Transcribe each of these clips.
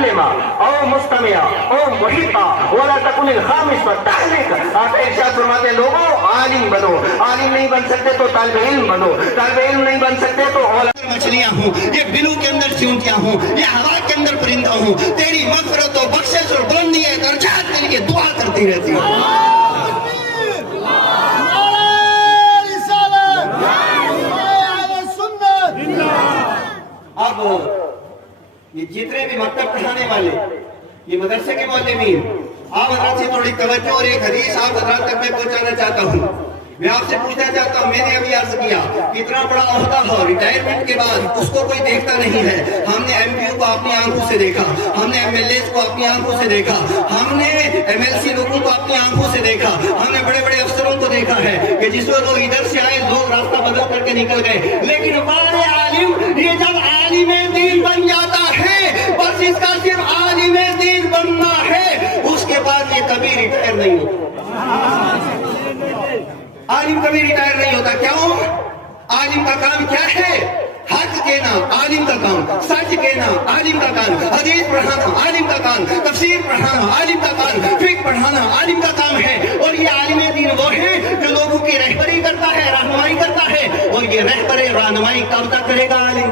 متعلما او مستمعا او محقا ولا تكن الخامس والتحلق. آپ ارشاد فرماتے ہیں لوگوں عالم بنو، عالم نہیں بن سکتے تو طالب علم بنو، طالب علم نہیں بن سکتے تو مچھلیاں ہوں، یہ بلوں کے اندر چیونٹیاں ہوں، یہ ہوا کے اندر پرندہ ہوں، تیری مغفرت و بخشش اور بلندی درجات کے لیے دعا کرتی رہتی ہوں. اب یہ جتنے بھی مکتب پڑھانے والے، یہ مدرسے کے معلمین، آپ حضرات سے تھوڑی توجہ اور ایک حدیث آپ حضرات تک میں پہنچانا چاہتا ہوں. میں آپ سے پوچھنا چاہتا ہوں، میں نے ابھی عرض کیا اتنا بڑا عہدہ ہو، ریٹائرمنٹ کے بعد اس کو کوئی دیکھتا نہیں ہے. ہم نے ایم پی او کو اپنی آنکھوں سے دیکھا، ہم نے ایم ایل اے کو اپنی آنکھوں سے دیکھا، ہم نے ایم ایل سی لوگوں کو اپنی آنکھوں سے دیکھا، ہم نے بڑے بڑے افسروں کو دیکھا ہے کہ جس وقت لوگ ادھر سے آئے لوگ راستہ بدل کر کے نکل گئے. لیکن بڑے عالم یہ جب عالم دین بن جاتا ہے، بس اس کا صرف عالم دین بننا ہے، اس کے بعد یہ کبھی ریٹائر نہیں ہوتا. عالم کبھی ریٹائر نہیں ہوتا. کیوں؟ عالم کا کام کیا ہے؟ حق کہنا عالم کا کام، سچ کہنا عالم کا کام، حدیث پڑھانا عالم کا کام، تفسیر پڑھانا عالم کا کام، فقہ پڑھانا عالم کا کام ہے. اور یہ عالم دین وہ ہے جو لوگوں کی رہبری کرتا ہے، رہنمائی کرتا ہے. اور یہ رہبری رہنمائی کب تک کرے گا عالم؟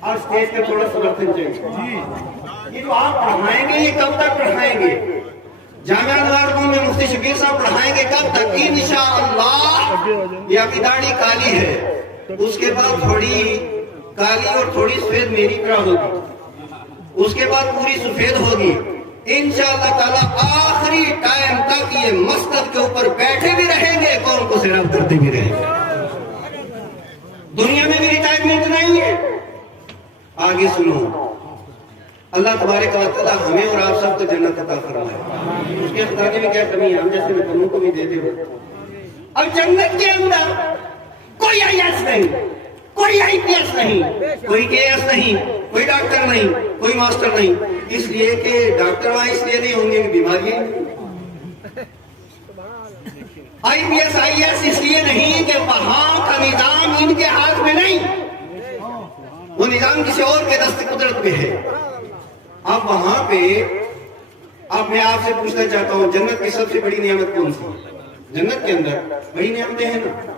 اور اسٹیج پہ تھوڑا سا برتن چاہیے. یہ جو آپ پڑھائیں گے یہ کب تک پڑھائیں گے؟ جامعہ انوار میں مفتی شبیر صاحب پڑھائیں گے کب تک؟ انشاءاللہ. یہ ابھی داڑھی کالی ہے، اس کے بعد تھوڑی کالی اور تھوڑی سفید میری طرح ہوگی، اس کے بعد پوری سفید ہوگی انشاءاللہ تعالی. آخری ٹائم تک یہ مسجد کے اوپر بیٹھے بھی رہیں گے، قوم کو سیراب کرتے بھی رہیں گے. دنیا میں بھی ریٹائرمنٹ نہیں ہے. آگے سنو، اللہ تبارک و تعالی ہمیں اور آپ سب کو جنت عطا فرمائے. اس کے خزانے میں کیا کمی ہے؟ ہم جیسے مکموں کو بھی دے دے. اب جنت کے اندر کوئی آئی ایس نہیں، کوئی آئی پی ایس نہیں، کوئی کے ایس نہیں، کوئی ڈاکٹر نہیں، کوئی ماسٹر نہیں. اس لیے کہ ڈاکٹر وہاں اس لیے نہیں ہوں گے کہ بیماریاں. آئی پی ایس آئی ایس اس لیے نہیں کہ وہاں کا نظام ان کے ہاتھ میں نہیں، وہ نظام کسی اور کے دست قدرت میں ہے. اب وہاں پہ اب میں آپ سے پوچھنا چاہتا ہوں، جنت کی سب سے بڑی نعمت کون سی؟ جنت کے اندر بڑی نعمتیں ہیں نا.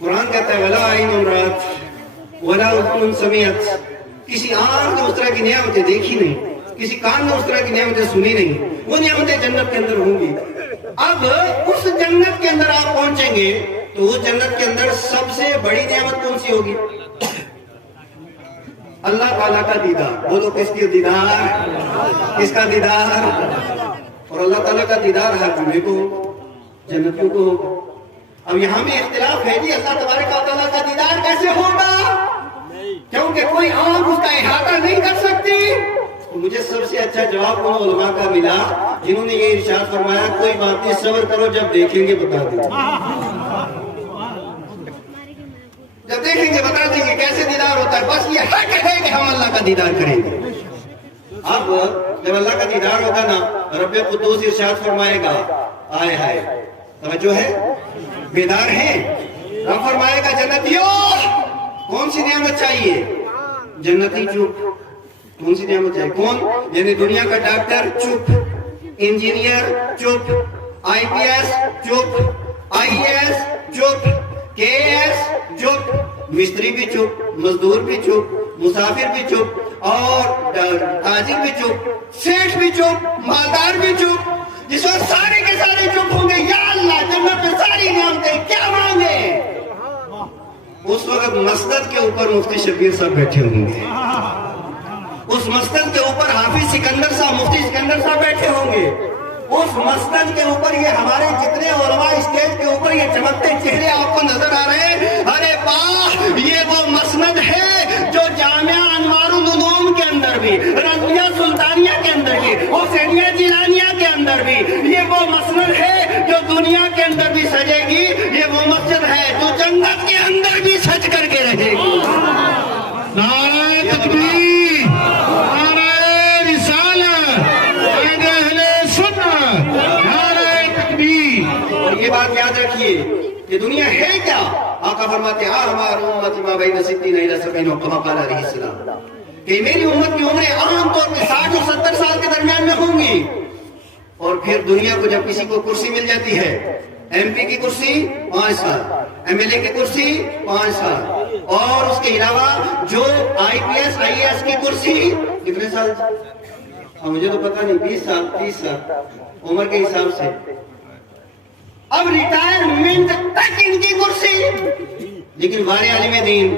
قرآن کہتا ہے وَلَا عَيْنٌ رَأَتْ وَلَا أُذُنٌ سَمِعَتْ. کسی آنکھ نے اس طرح کی نعمتیں دیکھی نہیں، کسی کان نے اس طرح کی نعمتیں سنی نہیں. وہ نعمتیں جنت کے اندر ہوں گی. اب اس جنت کے اندر آپ پہنچیں گے تو اس جنت کے اندر سب سے بڑی نعمت کون سی ہوگی؟ اللہ تعالیٰ کا دیدار. بولو کس کی دیدار؟ کس کا دیدار؟ اور اللہ تعالیٰ کا دیدار ہر جمعے کو، جنتیوں کو. اب یہاں بھی اختلاف ہے جی اللہ تبارک و تعالیٰ کا دیدار کیسے ہوگا؟ کیونکہ کوئی آنکھ اس کا احاطہ نہیں کر سکتی. مجھے سب سے اچھا جواب ان علماء کا ملا جنہوں نے یہ ارشاد فرمایا کوئی بات نہیں صبر کرو جب دیکھیں گے بتا دیں گے. جب دیکھیں گے بتا دیں گے کیسے دیدار ہوتا ہے. بس یہ حق ہے کہ ہم اللہ کا دیدار کریں گے. اب جب اللہ کا دیدار ہوگا نا رب قدوس ارشاد فرمائے گا آئے ہائے توجہ ہے بیدار ہیں. رب فرمائے گا جنتیوں کون سی نعمت چاہیے؟ جنتی چپ. کون سی نعمت چاہیے؟ کون؟ یعنی دنیا کا ڈاکٹر چپ، انجینئر چپ، آئی پی ایس چپ، آئی اے ایس چپ، کے ایس چپ، مستری بھی چپ، مزدور بھی چپ، مسافر بھی چپ، اور تاجر بھی چپ، سیٹھ بھی چپ، مالدار بھی چپ. جس وقت سارے کے سارے چپ ہوں گے یا اللہ جنت میں ساری نعمتیں کیا مانگے؟ اس وقت مسجد کے اوپر مفتی شبیر صاحب بیٹھے ہوں گے. اس مسجد کے اوپر حافظ سکندر صاحب، مفتی سکندر صاحب بیٹھے ہوں گے. اس مسجد کے اوپر یہ ہمارے جتنے علماء اسٹیج کے اوپر یہ چمکتے چہرے آپ کو نظر آ رہے ہیں. ارے واہ یہ وہ مسند ہے جو جامعہ انوار العلوم کے اندر بھی، رضویہ سلطانیہ کے اندر بھی، حسینیہ جیلانیہ کے اندر بھی یہ وہ مسند ہے جو دنیا کے اندر بھی سجے گی. یہ وہ مسجد ہے جو جنت کے اندر بھی سج کر کے رہے گی. نعرہ تکبیر، نعرہ رسالت، اہل سنت، نعرہ تکبیر. اور یہ بات یاد رکھیے کہ دنیا ہے کیا؟ آقا فرماتے ہیں ہمارا امت ما بین 60 الی 70 کما قال علیہ السلام کہ میری امت کی عمریں عام طور پہ پھر دنیا کو جب کسی کو کرسی مل جاتی ہے، ایم پی کی کرسی 5 سال، ایم ایل اے کی کرسی 5 سال، اور اس کے علاوہ جو آئی P S I A S کی کرسی کتنے سال؟ مجھے تو پتہ نہیں، 20 سال 30 سال عمر کے حساب سے۔ اب ریٹائرمنٹ تک ان کی کرسی، لیکن بارے عالم دین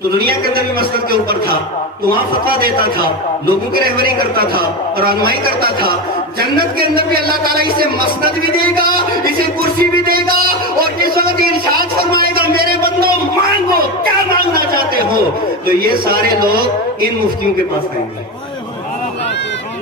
تو دنیا کے اندر بھی مسجد کے اوپر تھا، تو وہاں فتویٰ دیتا تھا، لوگوں کی رہبری کرتا تھا، رہنمائی کرتا تھا۔ جنت کے اندر بھی اللہ تعالیٰ اسے مسند بھی دے گا، اسے کرسی بھی دے گا، اور جس وقت ارشاد فرمائے گا میرے بندوں مانگو کیا مانگنا چاہتے ہو، تو یہ سارے لوگ ان مفتیوں کے پاس آئیں گے۔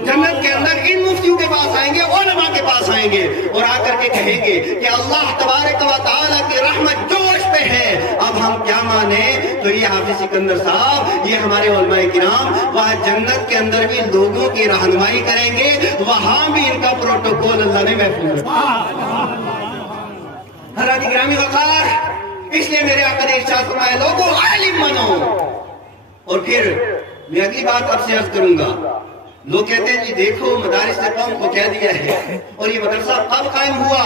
جنت کے اندر ان مفتیوں کے پاس آئیں گے، علماء کے پاس آئیں گے، اور آ کر کے کہیں گے کہ اللہ تبارک و تعالیٰ کی رحمت جوش پہ ہے، اب ہم کیا مانیں؟ تو یہ حافظ سکندر صاحب، یہ ہمارے علماء کرام وہاں جنت کے اندر بھی لوگوں کی رہنمائی کریں گے، وہاں بھی ان کا پروٹوکول اللہ نے محفوظ رکھا۔ حضرات گرامی وقار، اس لیے میرے آقا نے ارشاد فرمایا لوگوں عالم بنو۔ اور پھر میں اگلی بات آپ سے عرض کروں گا، لوگ کہتے ہیں جی دیکھو مدارس نے قوم کو کہہ دیا ہے، اور یہ مدرسہ کب قائم ہوا؟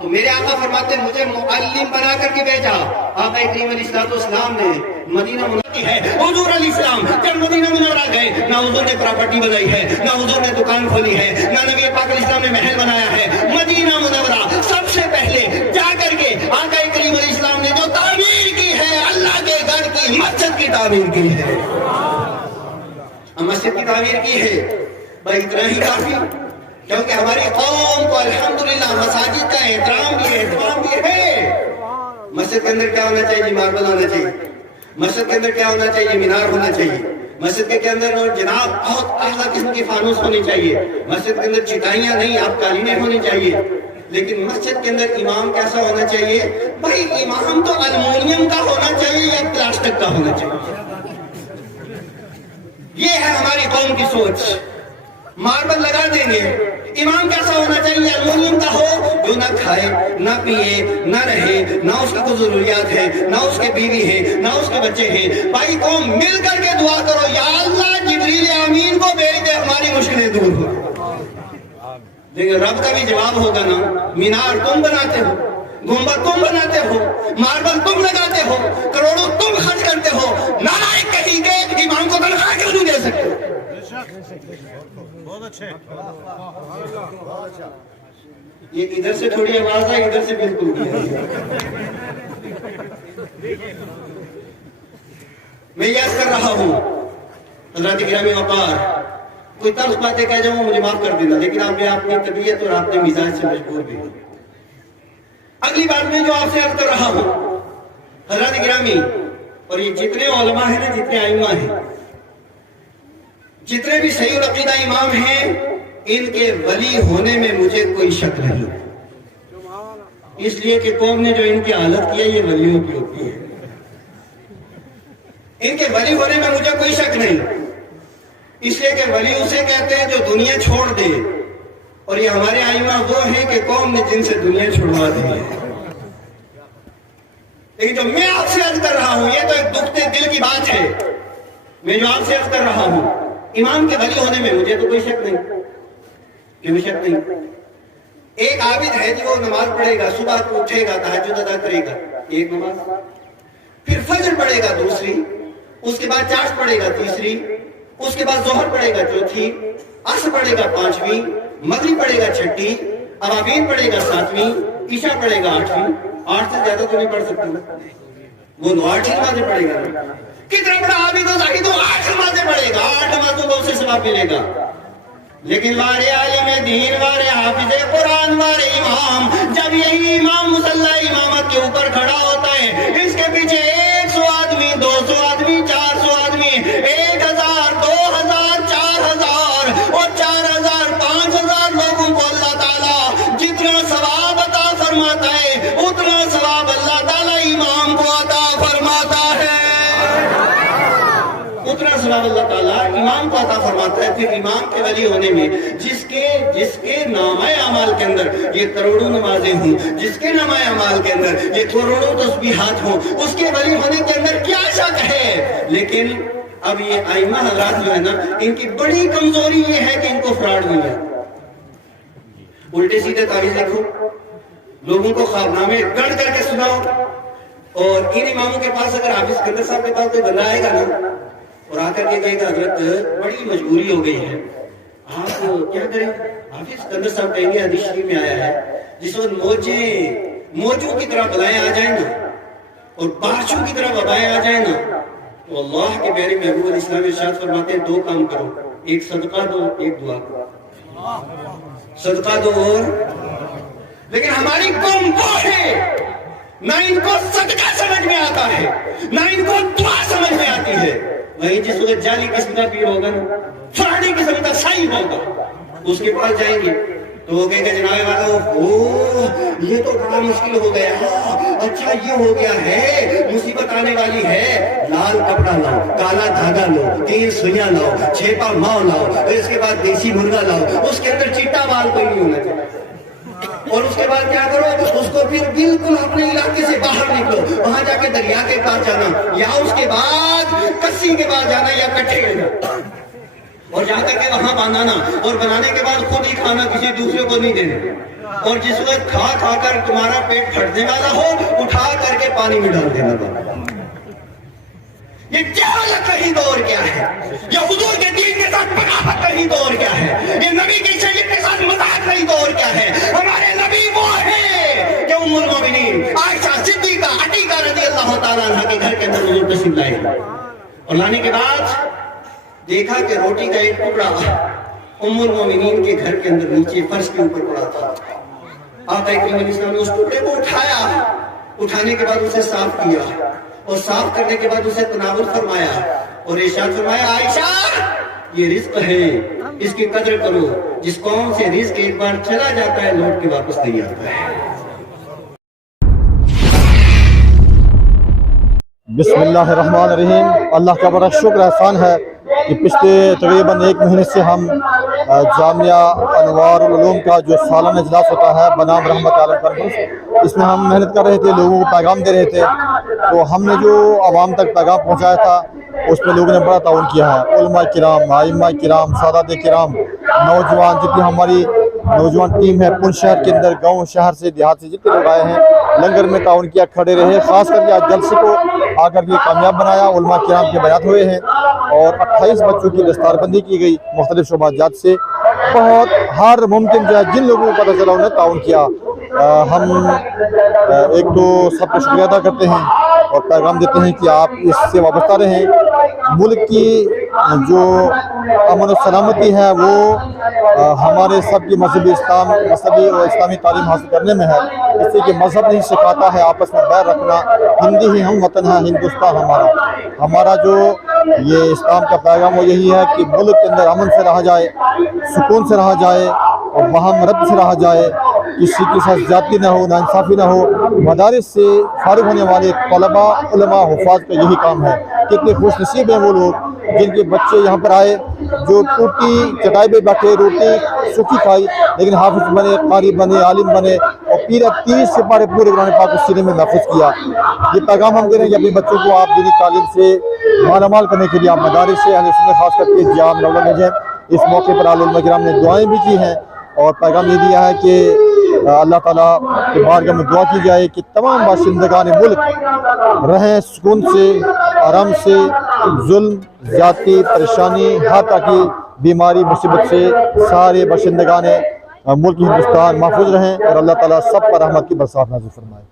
تو میرے آقا فرماتے ہیں مجھے معلم بنا کر کے بھیجا۔ آقا کریم علیہ السلام نے مدینہ منورہ ہے، حضور علیہ السلام جب مدینہ منورہ گئے، نہ حضور نے پراپرٹی بنائی ہے، نہ حضور نے دکان کھولی ہے، نہ نبی پاک علیہ السلام نے محل بنایا ہے۔ مدینہ منورہ سب سے پہلے جا کر کے آقا کریم علیہ السلام نے جو تعمیر کی ہے، اللہ کے گھر کی مسجد کی تعمیر کی ہے، مسجد کی تعمیر کی ہے۔ بھائی اتنا ہی کافی، کیونکہ ہماری قوم کو الحمدللہ مساجد کا احترام بھی ہے، اہتمام بھی ہے۔ مسجد کے اندر کیا ہونا چاہیے؟ ماربل ہونا چاہیے۔ مسجد کے اندر کیا ہونا چاہیے؟ مینار ہونا چاہیے۔ مسجد کے اندر جناب بہت اعلیٰ قسم کی فانوس ہونی چاہیے۔ مسجد کے اندر چٹائیاں نہیں، آپ قالینیں ہونی چاہیے۔ لیکن مسجد کے اندر امام کیسا ہونا چاہیے؟ بھائی امام تو المونیم کا ہونا چاہیے یا پلاسٹک کا ہونا چاہیے؟ یہ ہے ہماری قوم کی سوچ۔ ماربل لگا دیں گے، امام کیسا ہونا چاہیے؟ المونیم کا ہو، جو نہ کھائے نہ پیے نہ رہے، نہ اس کی کوئی ضروریات ہے، نہ اس کے بیوی ہے، نہ اس کے بچے ہیں۔ بھائی قوم مل کر کے دعا کرو یا اللہ جبریل امین کو بھیج دے ہماری مشکلیں دور ہو۔ لیکن رب کا بھی جواب ہوگا نا، مینار تم بناتے ہو، گنبد تم بناتے ہو، ماربل تم لگاتے ہو، کروڑوں تم خرچ کرتے ہو، نالائق کہیں گے امام کو تنخواہ کیوں نہیں دے سکتے؟ بہت اچھے، یہ ادھر سے تھوڑی آواز ہے، ادھر سے بالکل میں یاد کر رہا ہوں۔ حضرات گرامی وقار، کوئی طرز باتیں کہہ جاؤں مجھے معاف کر دینا، لیکن آپ نے اپنی طبیعت اور اپنے مزاج سے مجبور بھی۔ اگلی بات میں جو آپ سے عرض کر رہا ہوں، حضرات گرامی، اور یہ جتنے علماء ہیں نا، جتنے ائمہ ہیں، جتنے بھی صحیح العقیدہ امام ہیں، ان کے ولی ہونے میں مجھے کوئی شک نہیں، اس لیے کہ قوم نے جو ان کی حالت کی ہے یہ ولیوں کی ہوتی ہے۔ ان کے ولی ہونے میں مجھے کوئی شک نہیں، اس لیے کہ ولی اسے کہتے ہیں جو دنیا چھوڑ دے، اور یہ ہمارے ائمہ وہ ہیں کہ قوم نے جن سے دنیا چھڑوا دی ہے۔ لیکن جو میں آپ سے عرض کر رہا ہوں، یہ تو ایک دکھتے دل کی بات ہے، میں جو آپ سے عرض کر رہا ہوں، امام کے ولی ہونے میں مجھے تو کوئی شک نہیں، کیوں شک نہیں؟ ایک عابد ہے جو نماز پڑھے گا، صبح کو اٹھے گا، تہجد ادا کرے گا، ایک نماز، پھر فجر پڑھے گا دوسری، اس کے بعد چاشت پڑھے گا تیسری، اس کے بعد ظہر پڑھے گا چوتھی، عصر پڑھے گا پانچویں، مغرب پڑھے گا چھٹی، ابابین پڑھے گا ساتویں، عشاء پڑھے گا آٹھویں۔ 8 سے زیادہ تو نہیں پڑھ سکتے، وہ 8 نمازیں پڑھے گا۔ کتنا بڑا عابد و زاہد 8 نمازیں پڑھے گا، 8 نمازوں کو اسے ثواب ملے گا۔ لیکن وارے عالم دین، وارے حافظ قرآن، وارے امام، جب یہی امام مصلی امامت کے اوپر کھڑا ہوتا ہے، اس کے پیچھے 100 آدمی، 200 آدمی، 400 آدمی، 1000، 2000، 4000 اور 4000، 5000 لوگوں کو اللہ تعالیٰ جتنا ثواب عطا فرماتا ہے، اتنا ثواب اللہ تعالیٰ امام کو عطا فرماتا ہے، اتنا ثواب اللہ تعالیٰ امام کو عطا فرماتا ہے۔ پھر امام کے ولی ہونے میں جس کے نامہ اعمال کے اندر یہ کروڑوں نمازیں ہوں، جس کے نامہ اعمال کے اندر یہ کروڑوں تسبیحات ہوں، اس کے ولی ہونے کے اندر کیا شک ہے؟ لیکن اب یہ ائمہ حضرات جو ہے نا، ان کی بڑی کمزوری یہ ہے کہ ان کو فراڈ نہیں ہے۔ الٹے سیدھے تعویذ لکھو، لوگوں کو خوابنامے گڑھ کر کے سناؤ، اور ان اماموں کے پاس اگر حافظ سکندر صاحب کے پاس کوئی بندہ آئے گا نا اور آ کر کے کہے گا حضرت بڑی مجبوری ہو گئی ہے، آپ کیا کریں؟ حافظ سکندر صاحب کہیں گے حدیث شریف میں آیا ہے جس وقت موجوں کی طرح بلائیں آ جائیں نا اور بارشوں کی طرح وبائیں آ جائیں نا، تو اللہ کے پیارے محبوب علیہ السلام ارشاد فرماتے ہیں دو کام کرو، ایک صدقہ دو ایک دعا کرو، صدقہ دو اور، لیکن ہماری قوم وہ ہے نہ ان کو صدقہ سمجھ میں آتا ہے نہ ان کو دعا سمجھ میں آتی ہے۔ وہی جس وقت جعلی قسم کا پیر ہوگا نا، فلانی قسم کا سائی ہوگا، اس کے پاس جائیں گے تو وہ کہیں گے جناب والا یہ تو بڑا مشکل ہو گیا، اچھا یہ ہو گیا ہے، مصیبت آنے والی ہے، لال کپڑا لاؤ، کالا دھاگا لاؤ، 3 سوئیاں لاؤ، 6 پا ماؤ لاؤ، پھر اس کے بعد دیسی مرغا لاؤ، اس کے اندر چٹا مال کوئی نہیں ہونا چاہیے، اور اس کے بعد کیا کرو، اس کو پھر بالکل اپنے علاقے سے باہر نکلو، وہاں جا کے دریا کے پاس جانا، یا اس کے بعد کسی کے پاس جانا یا کٹھے جانا، اور جا کر کے وہاں باندھانا، اور بنانے کے بعد خود ہی کھانا، کسی دوسرے کو نہیں دینا، اور جس وقت کھا کھا کر تمہارا پیٹ پھٹنے والا ہو اٹھا کر کے پانی میں ڈال دینا۔ یہ کیا کہیں دور کیا ہے؟ یہ حضور کے دین کے ساتھ بغاوت کہیں دور کیا ہے؟ یہ نبی کی شریعت کے ساتھ مذاق کہیں دور کیا ہے؟ ہمارے نبی وہ ہے کہ ام المومنین عائشہ صدیقہ عتیقہ رضی اللہ تعالیٰ عنہ کے گھر کے اندر حضور تشریف لائے، اور لانے کے بعد دیکھا کہ روٹی کا ایک ٹکڑا ام المومنین کے گھر کے اندر نیچے فرش کے اوپر پڑا تھا۔ آقا کریم علیہ السلام نے اس ٹکڑے کو اٹھایا، اٹھانے کے بعد اسے صاف کیا، اور صاف کرنے کے بعد اسے تناول فرمایا اور ارشاد فرمایا عائشہ یہ رزق ہے، اس کی قدر کرو، جس قوم سے رزق ایک بار چلا جاتا ہے لوٹ کے واپس نہیں آتا ہے۔ بسم اللہ الرحمن الرحیم۔ اللہ کا بڑا شکر احسان ہے کہ پچھلے تقریباً 1 مہینے سے ہم جامعہ انوار العلوم کا جو سالانہ اجلاس ہوتا ہے بنام رحمت عالم کانفرنس، اس میں ہم محنت کر رہے تھے، لوگوں کو پیغام دے رہے تھے، تو ہم نے جو عوام تک پیغام پہنچایا تھا اس میں لوگوں نے بڑا تعاون کیا ہے، علماء کرام، ائمہ کرام، سادات کرام، نوجوان، جتنی ہماری نوجوان ٹیم ہے پونچھ شہر کے اندر، گاؤں شہر سے دیہات سے جتنے لوگ آئے ہیں لنگر میں تعاون کیا، کھڑے رہے، خاص کر کے آج جلسے کو آ کر کے کامیاب بنایا، علماء کرام کے بیعت ہوئے ہیں اور 28 بچوں کی دستار بندی کی گئی مختلف شعبہ جات سے، بہت ہر ممکن جو ہے جن لوگوں کو پتہ چلا انہیں تعاون کیا۔ ہم ایک تو سب کو شکریہ ادا کرتے ہیں اور پیغام دیتے ہیں کہ آپ اس سے وابستہ رہیں، ملک کی جو امن و سلامتی ہے وہ ہمارے سب کی مذہبی اور اسلامی تعلیم حاصل کرنے میں ہے، اس سے کہ مذہب نہیں سکھاتا ہے آپس میں بیر رکھنا، ہندی ہی ہم وطن ہے، ہندوستان ہمارا جو یہ اسلام کا پیغام وہ یہی ہے کہ ملک کے اندر امن سے رہا جائے، سکون سے رہا جائے اور باہم ربط سے رہا جائے، کسی کے ساتھ زیادتی نہ ہو، ناانصافی نہ ہو۔ مدارس سے فارغ ہونے والے طلباء، علماء، حفاظ کا یہی کام ہے۔ کتنے خوش نصیب ہیں وہ لوگ جن کے بچے یہاں پر آئے جو ٹوٹی چٹائی پہ بیٹھے، روٹی سوکھی کھائی، لیکن حافظ بنے، قاری بنے، عالم بنے اور 30 سپارے پورے قرآن پاک کو سینے میں محفوظ کیا۔ یہ پیغام ہم دے رہے ہیں کہ اپنے بچوں کو آپ دینی تعلیم سے مالا مال کرنے کے لیے آپ مدارس سے اہل سنت خاص کر کے جام نولا بھیجیں۔ اس موقع پر علماء کرام نے دعائیں بھی کی ہیں اور پیغام یہ دیا ہے کہ اللہ تعالیٰ کے بارگاہ میں دعا کی جائے کہ تمام باشندگان ملک رہیں سکون سے، آرام سے، ظلم، زیادتی، پریشانی، ہر طرح کی بیماری مصیبت سے سارے باشندگان ملک ہندوستان محفوظ رہیں اور اللہ تعالیٰ سب پر رحمت کی برسات نازل فرمائے۔